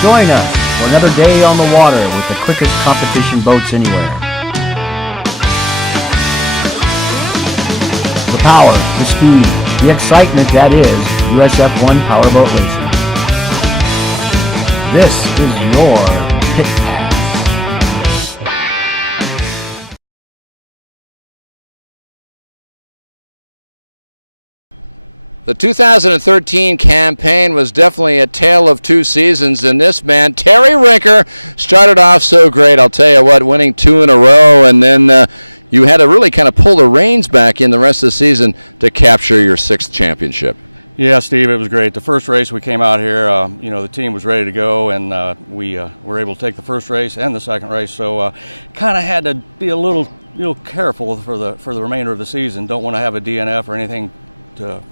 Join us for another day on the water with the quickest competition boats anywhere. The power, the speed, the excitement that is USF1 Powerboat Racing. This is your Pit Pass. The 2013 campaign was definitely a tale of two seasons, and this man, Terry Rinker, started off so great. I'll tell you what, winning 2 in a row, and then you had to really kind of pull the reins back in the rest of the season to capture your 6th championship. Yeah, Steve, it was great. The first race we came out here, the team was ready to go, and we were able to take the first race and the second race. So, kind of had to be a little careful for the remainder of the season. Don't want to have a DNF or anything to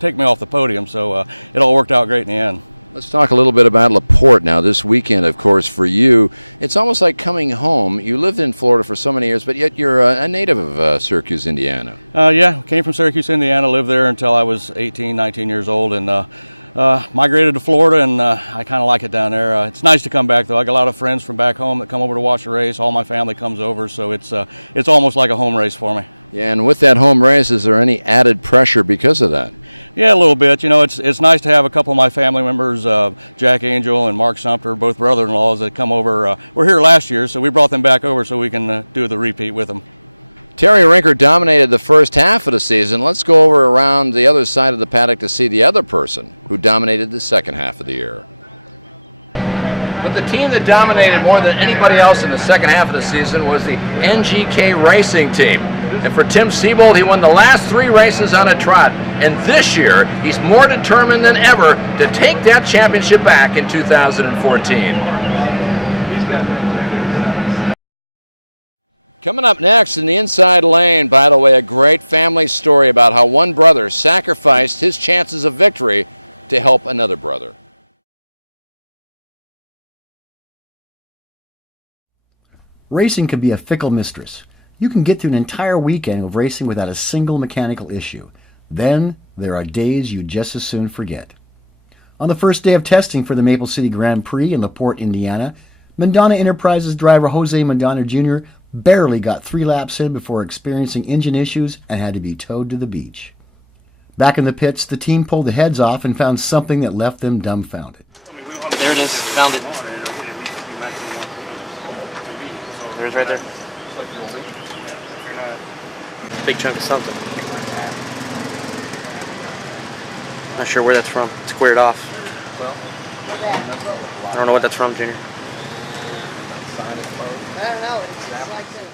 take me off the podium. So it all worked out great in the end. Let's talk a little bit about Laporte now. This weekend, of course, for you, it's almost like coming home. You lived in Florida for so many years, but yet you're a native of Syracuse, Indiana. Yeah, came from Syracuse, Indiana, lived there until I was 18, 19 years old, and migrated to Florida, and I kind of like it down there. It's nice to come back, though. I got a lot of friends from back home that come over to watch the race. All my family comes over, so it's almost like a home race for me. Yeah, and with that home race, is there any added pressure because of that? Yeah, a little bit. It's nice to have a couple of my family members, Jack Angel and Mark Sumter, both brother-in-laws that come over. We're here last year, so we brought them back over so we can do the repeat with them. Terry Rinker dominated the first half of the season. Let's go over around the other side of the paddock to see the other person who dominated the second half of the year. But the team that dominated more than anybody else in the second half of the season was the NGK Racing team. And for Tim Siebold, he won the last 3 races on a trot. And this year, he's more determined than ever to take that championship back in 2014. Coming up next in the inside lane, by the way, a great family story about how one brother sacrificed his chances of victory to help another brother. Racing can be a fickle mistress. You can get through an entire weekend of racing without a single mechanical issue. Then there are days you just as soon forget. On the first day of testing for the Maple City Grand Prix in Laporte, Indiana, Mandana Enterprises driver Jose Mandana Jr. barely got 3 laps in before experiencing engine issues and had to be towed to the beach. Back in the pits, the team pulled the heads off and found something that left them dumbfounded. There it is. Found it. There's right there. Big chunk of something. Not sure where that's from. It's squared off. I don't know what that's from, Junior. I don't know. It's just like this.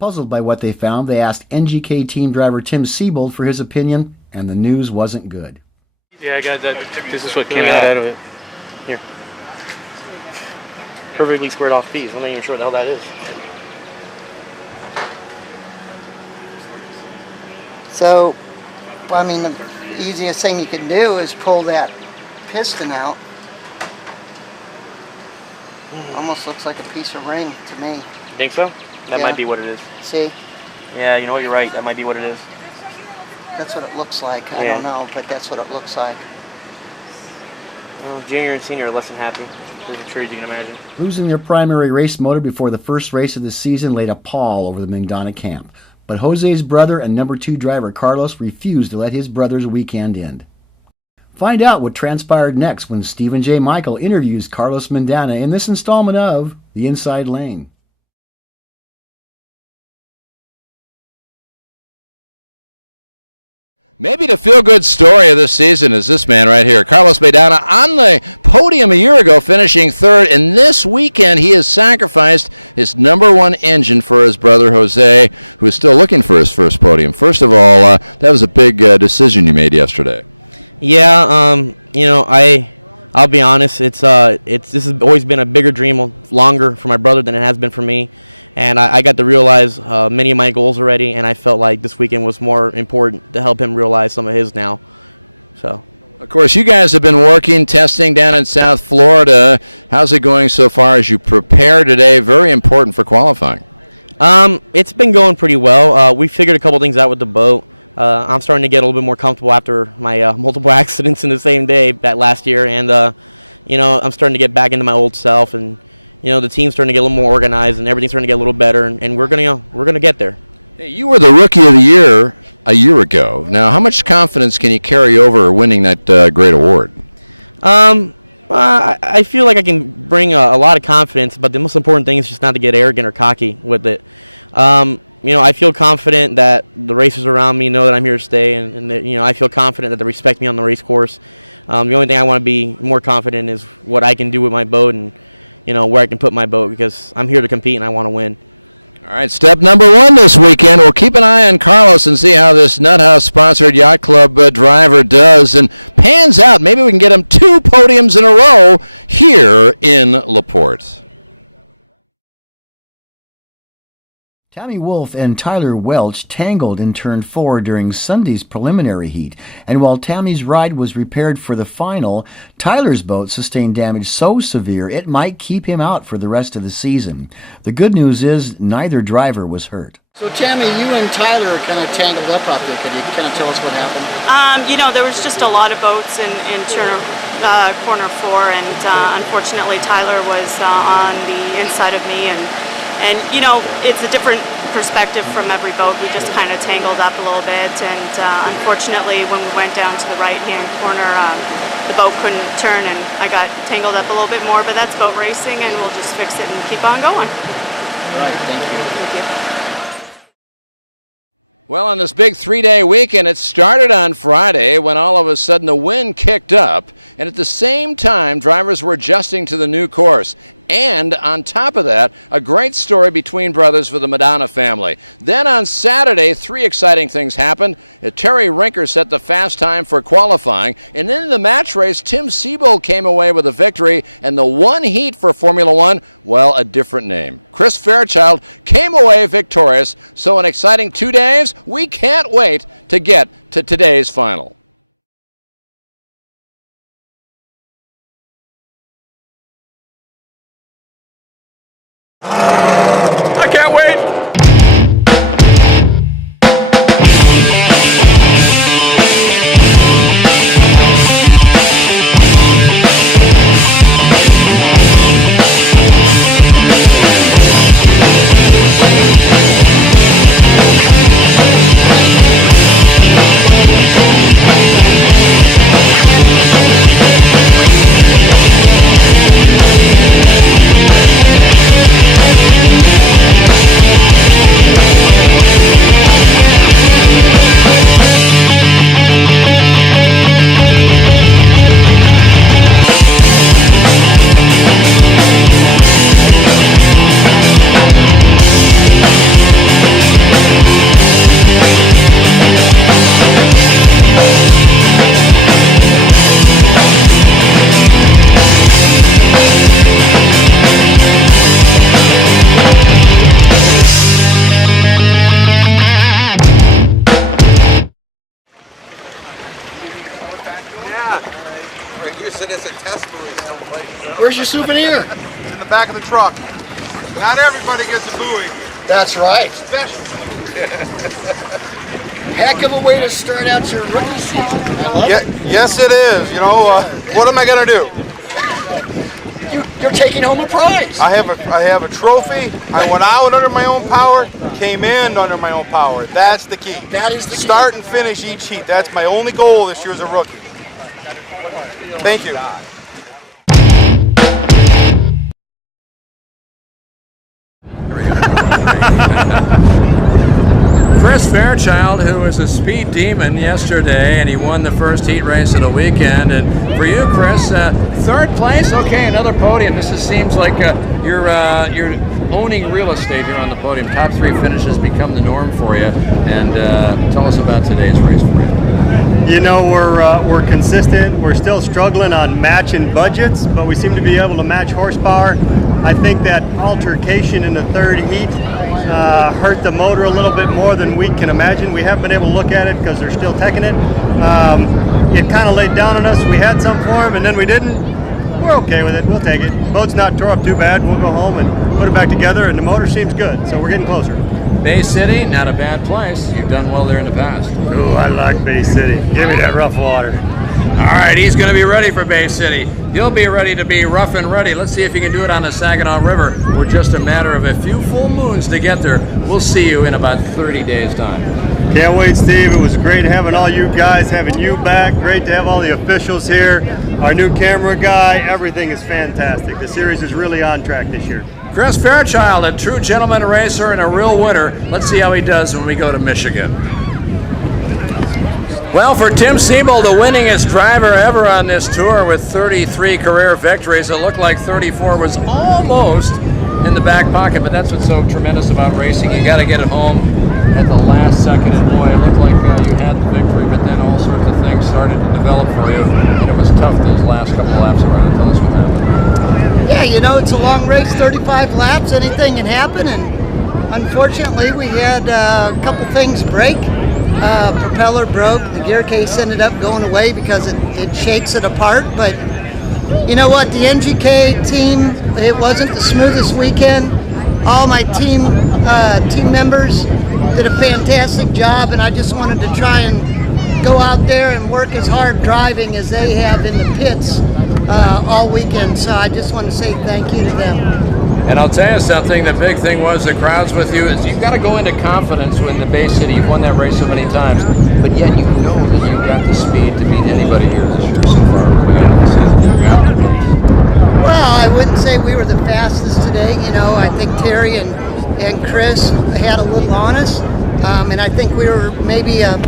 Puzzled by what they found, they asked NGK team driver Tim Siebold for his opinion, and the news wasn't good. Yeah, I got that. This is what came out of it. Here. Perfectly squared off piece. I'm not even sure what the hell that is. So, well, I mean, the easiest thing you can do is pull that piston out. Almost looks like a piece of ring to me. You think so? That Yeah. might be what it is. See? Yeah, you know what? You're right. That might be what it is. That's what it looks like. I Yeah. don't know, but that's what it looks like. Well, junior and senior are less than happy. There's a tree, as you can imagine. Losing their primary race motor before the first race of the season laid a pall over the Mandana camp. But Jose's brother and number 2 driver Carlos refused to let his brother's weekend end. Find out what transpired next when Stephen J. Michael interviews Carlos Mandana in this installment of The Inside Lane. Maybe the feel-good story of this season is this man right here, Carlos Mandana, on the podium a year ago, finishing 3rd, and this weekend he has sacrificed his number 1 engine for his brother Jose, who is still looking for his first podium. First of all, that was a big decision you made yesterday. Yeah, I'll be honest. This has always been a bigger dream, longer for my brother than it has been for me. And I got to realize many of my goals already, and I felt like this weekend was more important to help him realize some of his now. So, of course, you guys have been working, testing down in South Florida. How's it going so far as you prepare today? Very important for qualifying. It's been going pretty well. We figured a couple things out with the boat. I'm starting to get a little bit more comfortable after my multiple accidents in the same day that last year, and I'm starting to get back into my old self, and the team's starting to get a little more organized, and everything's starting to get a little better, and we're gonna get there. Hey, you were the Rookie of the Year a year ago. Now, how much confidence can you carry over winning that great award? I feel like I can bring a lot of confidence, but the most important thing is just not to get arrogant or cocky with it. I feel confident that the racers around me know that I'm here to stay, and that, I feel confident that they respect me on the race course. The only thing I want to be more confident is what I can do with my boat, and where I can put my boat, because I'm here to compete and I want to win. All right, step number 1 this weekend. We'll keep an eye on Carlos and see how this Nut House-sponsored Yacht Club driver does and pans out. Maybe we can get him 2 podiums in a row here in Laporte. Tammy Wolf and Tyler Welch tangled in turn 4 during Sunday's preliminary heat, and while Tammy's ride was repaired for the final, Tyler's boat sustained damage so severe it might keep him out for the rest of the season. The good news is neither driver was hurt. So Tammy, you and Tyler are kind of tangled up out there. Could you kind of tell us what happened? There was just a lot of boats in corner 4, and unfortunately Tyler was on the inside of me, and it's a different perspective from every boat. We just kind of tangled up a little bit, and unfortunately when we went down to the right-hand corner, the boat couldn't turn, and I got tangled up a little bit more, but that's boat racing, and we'll just fix it and keep on going. All right, thank you. Thank you. Well, on this big 3-day weekend, it started on Friday when all of a sudden the wind kicked up, and at the same time, drivers were adjusting to the new course. And on top of that, a great story between brothers for the Madonna family. Then on Saturday, 3 exciting things happened. Terry Rinker set the fast time for qualifying. And then in the match race, Tim Seibold came away with a victory. And the one heat for Formula One, well, a different name. Chris Fairchild came away victorious. So an exciting 2 days. We can't wait to get to today's final. I can't wait! Where's your souvenir? In the back of the truck. Not everybody gets a buoy. That's right. Special. Heck of a way to start out your rookie season. I love it. Yes, it is. What am I going to do? You're taking home a prize. I have a trophy. I went out under my own power, came in under my own power. That's the key. That is the key. Start and finish each heat. That's my only goal this year as a rookie. Thank you. Chris Fairchild, who was a speed demon yesterday, and he won the first heat race of the weekend. And for you, Chris, 3rd place, okay, another podium. This seems like you're owning real estate here on the podium. Top 3 finishes become the norm for you. And tell us about today's race for you. We're consistent. We're still struggling on matching budgets, but we seem to be able to match horsepower. I think that altercation in the 3rd heat hurt the motor a little bit more than we can imagine. We haven't been able to look at it because they're still teching it. It kind of laid down on us. We had some for him and then we didn't. We're okay with it. We'll take it. Boat's not tore up too bad. We'll go home and put it back together, and the motor seems good, so we're getting closer. Bay City, not a bad place. You've done well there in the past. Ooh, I like Bay City. Give me that rough water. All All right, he's going to be ready for Bay City. He'll be ready to be rough and ready. Let's see if he can do it on the Saginaw River. We're just a matter of a few full moons to get there. We'll see you in about 30 days' time. Can't wait, Steve. It was great having all you guys, having you back. Great to have all the officials here. Our new camera guy. Everything is fantastic. The series is really on track this year. Chris Fairchild, a true gentleman racer and a real winner. Let's see how he does when we go to Michigan. Well, for Tim Siebel, the winningest driver ever on this tour with 33 career victories, it looked like 34 was almost in the back pocket, but that's what's so tremendous about racing. You got to get it home at the last second, and boy, it looked like you had the victory, but then all sorts of things started to develop for you, and it was tough those last couple of laps around. Tell us what happened. Yeah, you know, it's a long race, 35 laps, anything can happen, and unfortunately we had a couple things break. Propeller broke, the gear case ended up going away because it shakes it apart, but you know what, the NGK team, it wasn't the smoothest weekend. All my team members did a fantastic job, and I just wanted to try and go out there and work as hard driving as they have in the pits all weekend, so I just want to say thank you to them. And I'll tell you something, the big thing was the crowds with you is you've got to go into confidence in the Bay City. You've won that race so many times, but yet you know that you've got the speed to beat anybody here this year so far. Well, I wouldn't say we were the fastest today. You know, I think Terry and Chris had a little on us, and I think we were maybe a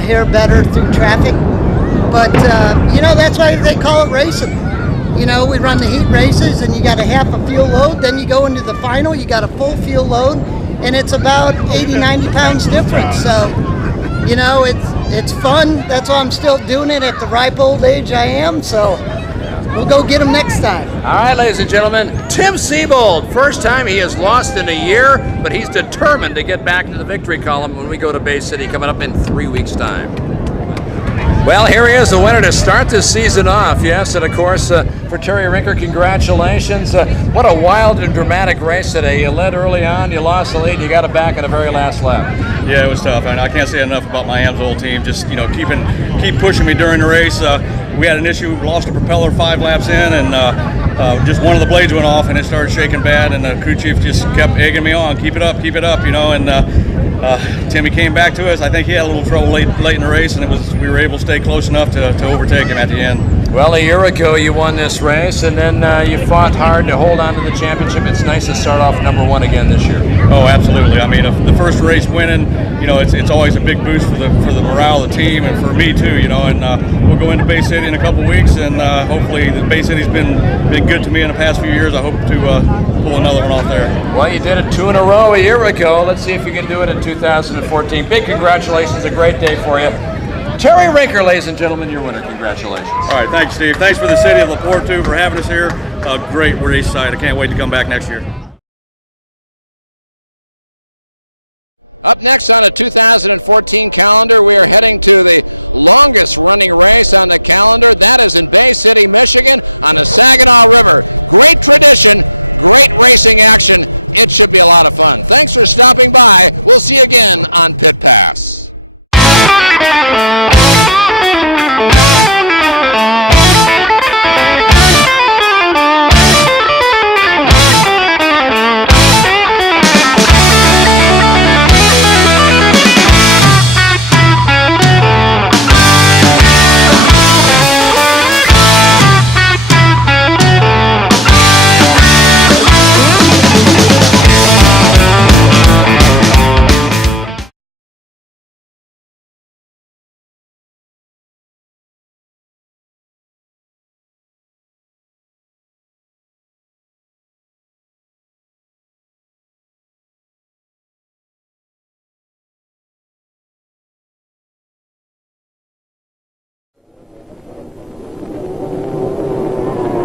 hair better through traffic. But, you know, that's why they call it racing. You know, we run the heat races and you got a half a fuel load, then you go into the final, you got a full fuel load, and it's about 80, 90 pounds difference. So, you know, it's fun. That's why I'm still doing it at the ripe old age I am. So we'll go get them next time. All right, ladies and gentlemen, Tim Siebold. First time he has lost in a year, but he's determined to get back to the victory column when we go to Bay City coming up in 3 weeks' time. Well, here he is, the winner to start this season off. Yes, and of course, for Terry Rinker, congratulations. What a wild and dramatic race today. You led early on, you lost the lead, you got it back in the very last lap. Yeah, it was tough, and I can't say enough about my Amsoil team. Just, you know, keep pushing me during the race. We had an issue, we lost a propeller 5 laps in, and just one of the blades went off, and it started shaking bad, and the crew chief just kept egging me on, keep it up, you know, and Timmy came back to us. I think he had a little trouble late in the race, and we were able to stay close enough to overtake him at the end. Well, a year ago you won this race, and then you fought hard to hold on to the championship. It's nice to start off #1 again this year. Oh, absolutely. I mean, the first race winning, you know, it's always a big boost for the morale of the team and for me too, you know. And we'll go into Bay City in a couple weeks, and hopefully the Bay City's been good to me in the past few years. I hope to pull another one off there. Well, you did it 2 in a row a year ago. Let's see if you can do it in 2014. Big congratulations, a great day for you. Terry Rinker, ladies and gentlemen, your winner. Congratulations. All right, thanks, Steve. Thanks for the city of Laporte, too, for having us here. A great race site. I can't wait to come back next year. Up next on the 2014 calendar, we are heading to the longest running race on the calendar. That is in Bay City, Michigan, on the Saginaw River. Great tradition, great racing action. It should be a lot of fun. Thanks for stopping by. We'll see you again on Pit Pass.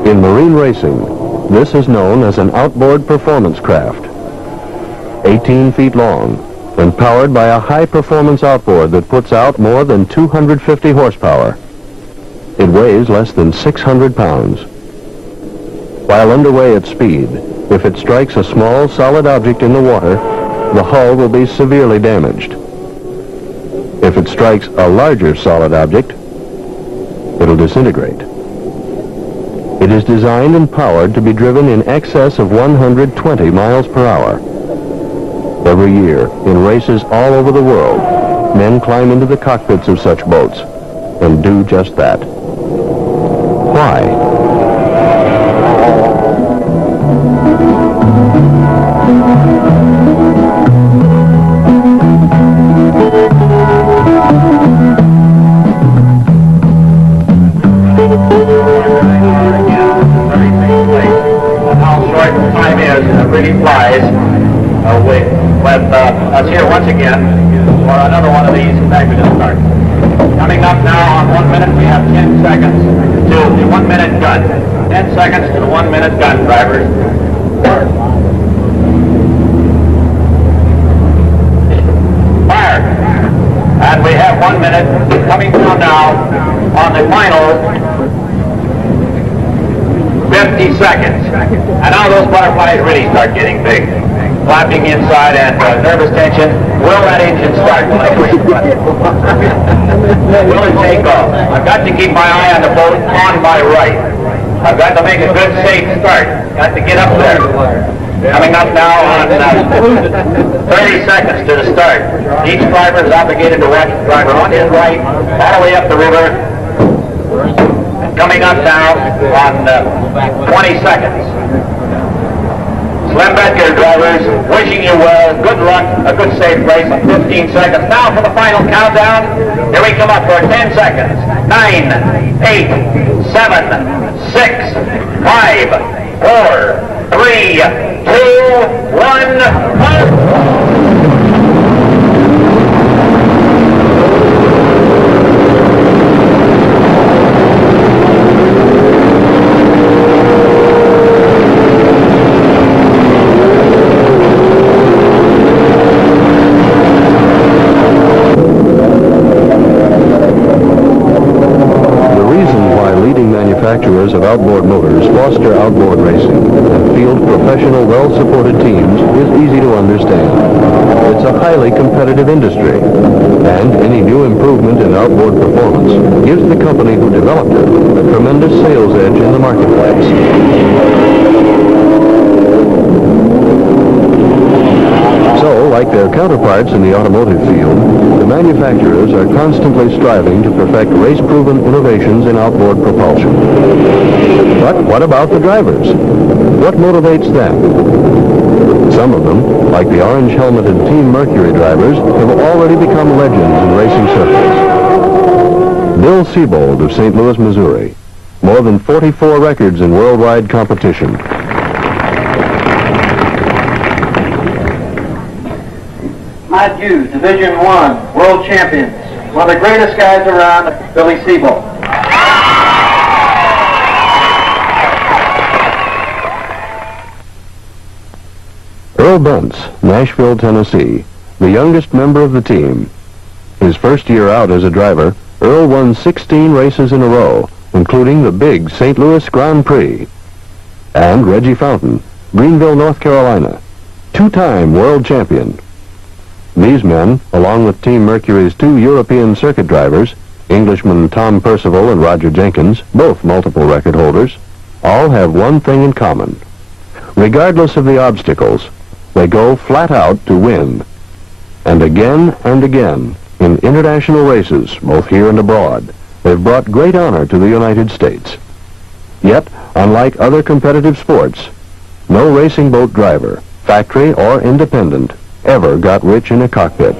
In marine racing, this is known as an outboard performance craft. 18 feet long and powered by a high-performance outboard that puts out more than 250 horsepower. It weighs less than 600 pounds. While underway at speed, if it strikes a small solid object in the water, the hull will be severely damaged. If it strikes a larger solid object, it'll will disintegrate. It is designed and powered to be driven in excess of 120 miles per hour. Every year, in races all over the world, men climb into the cockpits of such boats and do just that. Why? Time is really flies. Let's hear once again for another one of these fabulous starts. Coming up now on 1 minute, we have 10 seconds to the 1 minute gun. 10 seconds to the 1 minute gun, drivers. Fire. And we have 1 minute coming down now on the final 50 seconds. And now those butterflies really start getting big. Flapping inside and nervous tension. Will that engine start? Will it take off? I've got to keep my eye on the boat on my right. I've got to make a good safe start. Got to get up there. Coming up now on 30 seconds to the start. Each driver is obligated to watch the driver on his right all the way up the river. Coming up now on 20 seconds. Slim Bedger drivers, wishing you good luck, a good safe race in 15 seconds. Now for the final countdown. Here we come up for 10 seconds. 9, 8, 7, 6, 5, 4, 3, 2, 1. Manufacturers of outboard motors foster outboard racing and field professional, well-supported teams is easy to understand. It's a highly competitive industry, and any new improvement in outboard performance gives the company who developed it a tremendous sales edge in the marketplace. So, like their counterparts in the automotive field, the manufacturers are constantly striving to perfect race-proven innovations in outboard propulsion. But what about the drivers? What motivates them? Some of them, like the orange-helmeted Team Mercury drivers, have already become legends in racing circles. Bill Siebold of St. Louis, Missouri. More than 44 records in worldwide competition. Matthews, Division 1, World Champions. One of the greatest guys around, Billy Siebold. Earl Bunce, Nashville, Tennessee, the youngest member of the team. His first year out as a driver, Earl won 16 races in a row, including the big St. Louis Grand Prix. And Reggie Fountain, Greenville, North Carolina, two-time world champion. These men, along with Team Mercury's two European circuit drivers, Englishmen Tom Percival and Roger Jenkins, both multiple record holders, all have one thing in common. Regardless of the obstacles, they go flat out to win. And again, in international races, both here and abroad, they've brought great honor to the United States. Yet, unlike other competitive sports, no racing boat driver, factory or independent, ever got rich in a cockpit.